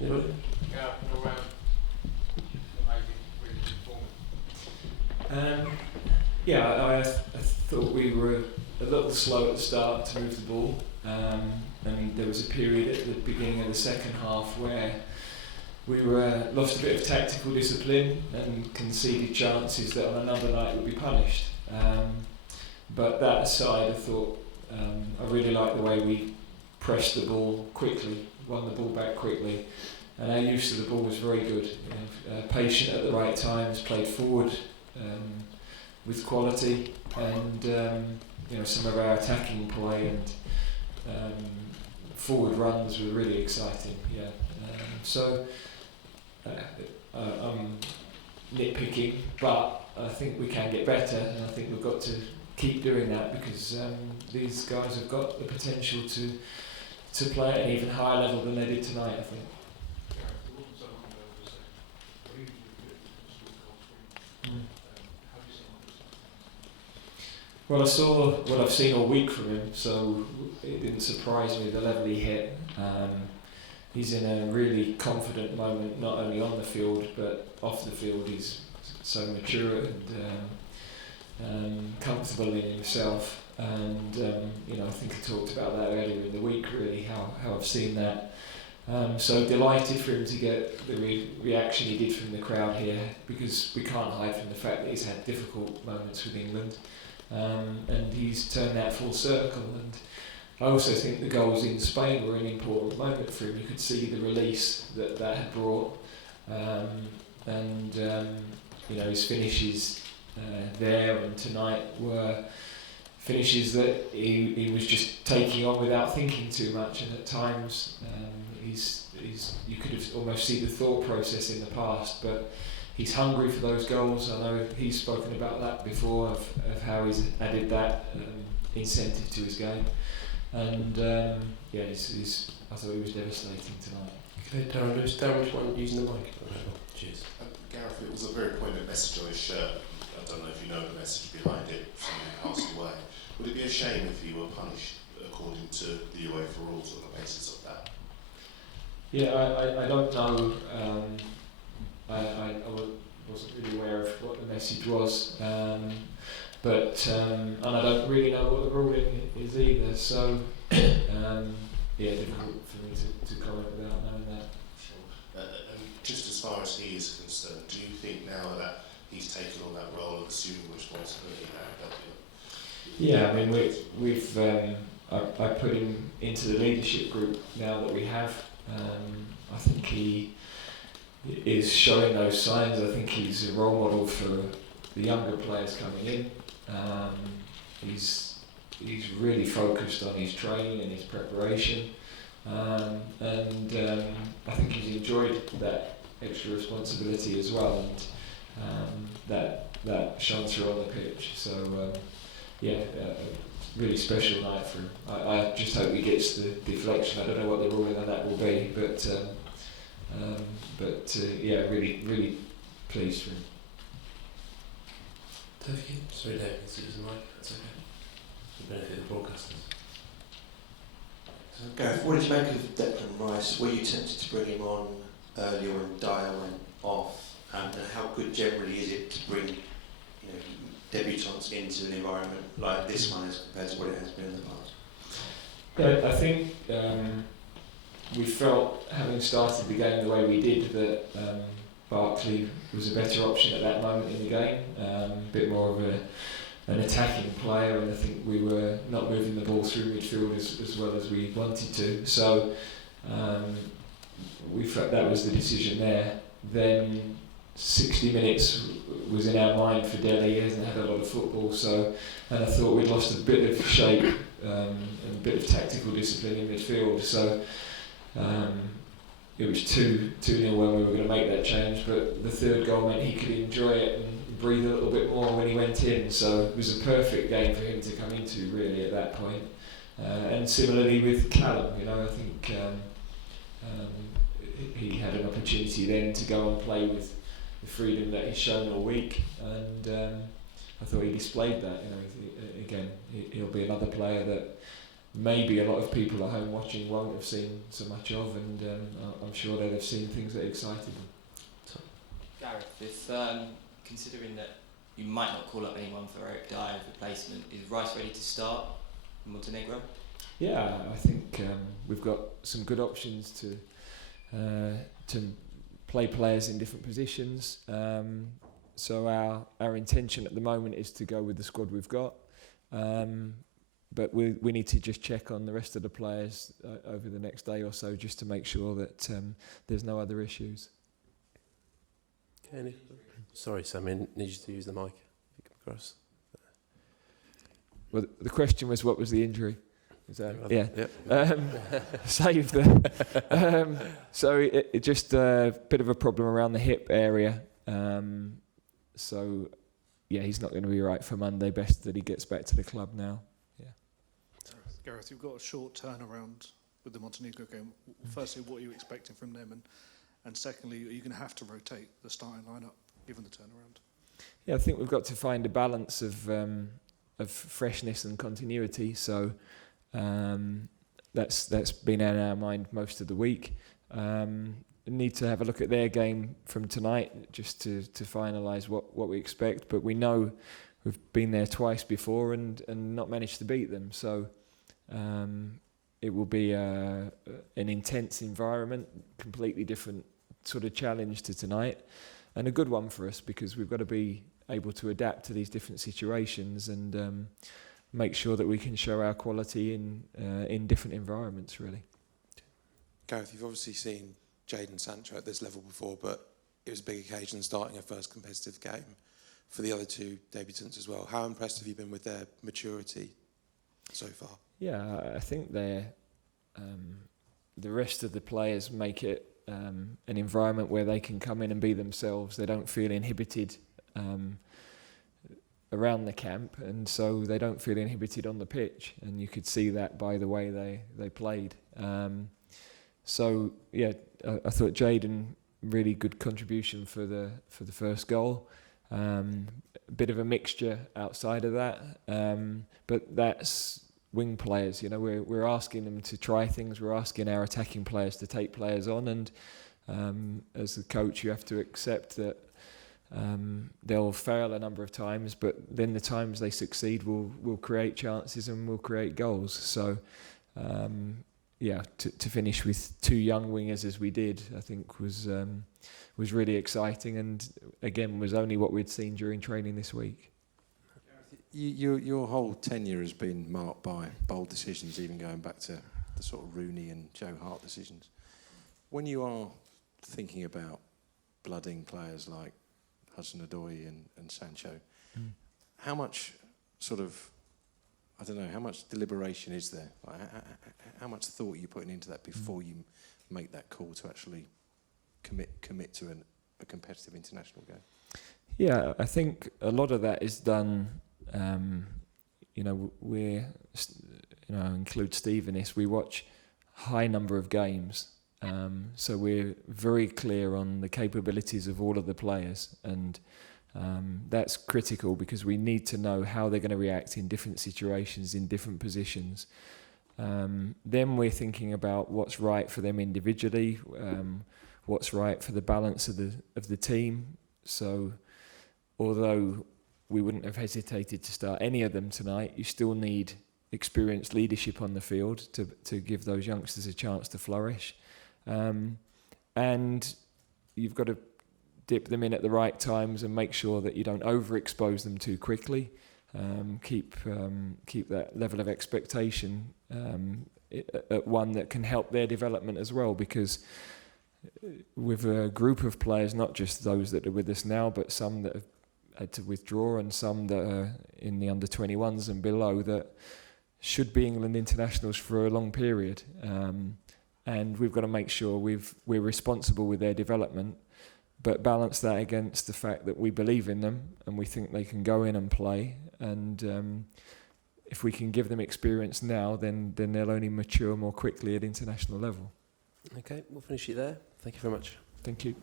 Anybody? Yeah, no, amazing, really performance. I thought we were a little slow at the start to move the ball. There was a period at the beginning of the second half where we lost a bit of tactical discipline and conceded chances that on another night would be punished. But that aside, I thought I really liked the way we pressed the ball quickly, won the ball back quickly, and our use of the ball was very good. Patient at the right times, played forward with quality, and some of our attacking play and forward runs were really exciting. I'm nitpicking, but I think we can get better, and I think we've got to keep doing that because these guys have got the potential to play at an even higher level than they did tonight, I think. Well, I saw what I've seen all week from him, so it didn't surprise me the level he hit. He's in a really confident moment, not only on the field but off the field. He's so mature and comfortable in himself, and I think I talked about that earlier in the week. Really, how I've seen that. So delighted for him to get the reaction he did from the crowd here, because we can't hide from the fact that he's had difficult moments with England. And he's turned that full circle, and I also think the goals in Spain were an important moment for him. You could see the release that had brought, his finishes there and tonight were finishes that he was just taking on without thinking too much, and at times you could have almost seen the thought process in the past, but he's hungry for those goals. I know he's spoken about that before, of how he's added that incentive to his game. And I thought he was devastating tonight. Okay, Darren Lewis. Darren, which one using the mic? Cheers. Gareth, it was a very poignant message on his shirt. I don't know if you know the message behind it, something passed away. Would it be a shame if he were punished according to the UEFA rules on the basis of that? Yeah, I don't know. I wasn't really aware of what the message was, and I don't really know what the ruling is either. So, difficult for me to comment without knowing that. Sure. Just as far as he is concerned, do you think now that he's taken on that role of assuming responsibility now? Yeah, I mean we've I put him into the leadership group now that we have. I think he is showing those signs. I think he's a role model for the younger players coming in. He's really focused on his training and his preparation, and I think he's enjoyed that extra responsibility as well, and that shone through on the pitch. So really special night for him. I just hope he gets the deflection. I don't know what the ruling on that will be, but really, really pleased for him. Sorry, Dave, let's use the mic. That's okay. The benefit of the broadcasters. So, Gareth, what did you make of Declan Rice? Were you tempted to bring him on earlier when Dyer went off? And how good generally is it to bring debutants into an environment like this one as compared to what it has been in the past? Yeah, I think we felt, having started the game the way we did, that Barkley was a better option at that moment in the game, a bit more of an attacking player, and I think we were not moving the ball through midfield as well as we wanted to. So we felt that was the decision there. Then 60 minutes was in our mind for Delhi. He hasn't had a lot of football, and I thought we'd lost a bit of shape and a bit of tactical discipline in midfield. So it was 2-0 when we were going to make that change, but the third goal meant he could enjoy it and breathe a little bit more when he went in. So it was a perfect game for him to come into, really, at that point. And similarly with Callum, I think he had an opportunity then to go and play with the freedom that he's shown all week, and I thought he displayed that. Again, he'll be another player that maybe a lot of people at home watching won't have seen so much of, and I'm sure they'll have seen things that excited them. Gareth, if considering that you might not call up anyone for Eric Dyer's replacement, is Rice ready to start in Montenegro? Yeah, I think we've got some good options to play players in different positions. So our intention at the moment is to go with the squad we've got. But we need to just check on the rest of the players over the next day or so, just to make sure that there's no other issues. Okay, sorry, Sam, I need you to use the mic. If you come across. Well, the question was, what was the injury? Is that, yeah. Yep. Save the. So it just a bit of a problem around the hip area. So yeah, he's not going to be right for Monday. Best that he gets back to the club now. Gareth, you've got a short turnaround with the Montenegro game. Firstly, what are you expecting from them? And secondly, are you going to have to rotate the starting lineup given the turnaround? Yeah, I think we've got to find a balance of freshness and continuity. So that's been in our mind most of the week. Need to have a look at their game from tonight just to finalise what we expect. But we know we've been there twice before and not managed to beat them. So it will be an intense environment, completely different sort of challenge to tonight, and a good one for us because we've got to be able to adapt to these different situations and make sure that we can show our quality in different environments, really. Gareth, you've obviously seen Jadon Sancho at this level before, but it was a big occasion starting a first competitive game for the other two debutants as well. How impressed have you been with their maturity so far? Yeah, I think the rest of the players make it an environment where they can come in and be themselves. They don't feel inhibited around the camp, and so they don't feel inhibited on the pitch. And you could see that by the way they played. So yeah, I thought Jadon really good contribution for the first goal. A bit of a mixture outside of that, but that's wing players. You know, we're asking them to try things. We're asking our attacking players to take players on, and as the coach, you have to accept that they'll fail a number of times, but then the times they succeed will create chances and will create goals. So yeah, to finish with two young wingers as we did, I think was really exciting, and again was only what we'd seen during training this week. Your whole tenure has been marked by bold decisions, even going back to the sort of Rooney and Joe Hart decisions. When you are thinking about blooding players like Hudson-Odoi and Sancho, how much sort of, I don't know, how much deliberation is there? Like, how much thought are you putting into that before you make that call to actually commit to a competitive international game? Yeah, I think a lot of that is done. You know, include Steve in this. We watch high number of games, so we're very clear on the capabilities of all of the players, and that's critical because we need to know how they're going to react in different situations, in different positions. Then we're thinking about what's right for them individually, what's right for the balance of the team. So, although we wouldn't have hesitated to start any of them tonight, you still need experienced leadership on the field to give those youngsters a chance to flourish. And you've got to dip them in at the right times and make sure that you don't overexpose them too quickly. Keep that level of expectation at one that can help their development as well, because with a group of players, not just those that are with us now, but some that have had to withdraw and some that are in the under-21s and below that should be England internationals for a long period. And we've got to make sure we're responsible with their development, but balance that against the fact that we believe in them and we think they can go in and play. And if we can give them experience now, then they'll only mature more quickly at international level. Okay, we'll finish it there. Thank you very much. Thank you.